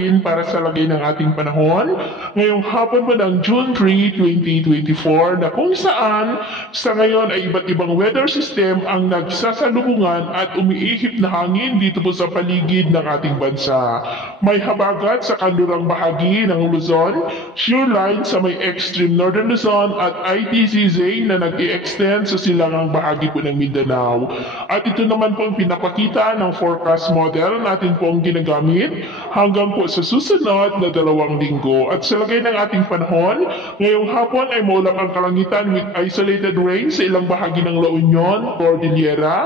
natin para sa lagay ng ating panahon ngayong hapon po ng June 3, 2024 na kung saan sa ngayon ay iba't ibang weather system ang nagsasalubungan at umiihip na hangin dito po sa paligid ng ating bansa. May habagat sa kanlurang bahagi ng Luzon, shear line sa may extreme northern Luzon at ITCZ na nag-i-extend sa silangang bahagi po ng Mindanao. At ito naman po ang pinapakita ng forecast model natin po ang ginagamit hanggang po sa susunod na 2 linggo. At sa lagay ng ating panahon, ngayong hapon ay maulap ang kalangitan with isolated rain sa ilang bahagi ng La Union, Cordillera,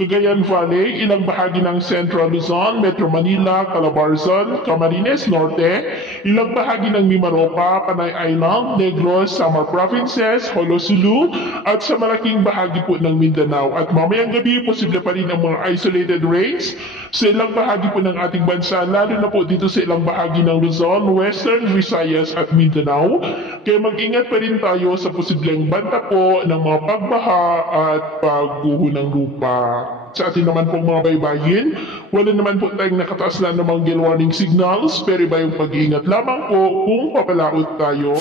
Cagayan Valley, ilang bahagi ng Central Luzon, Metro Manila, Calabarzon, Camarines Norte, ilang bahagi ng Mimaropa, Panay Island, Negros, Samar Provinces, Holosulu, at sa malaking bahagi po ng Mindanao. At mamayang gabi, posible pa rin ang mga isolated rains sa ilang bahagi po ng ating bansa, lalo na po dito sa ilang bahagi ng Luzon, Western Visayas at Mindanao. Kaya mag-ingat pa rin tayo sa posibleng banta po ng mga pagbaha at pagguho ng lupa. Sa atin naman pong mga baybayin, wala naman po tayong nakataas na namang gale warning signals, pero iba yung pag-iingat lamang po kung papalaot tayo.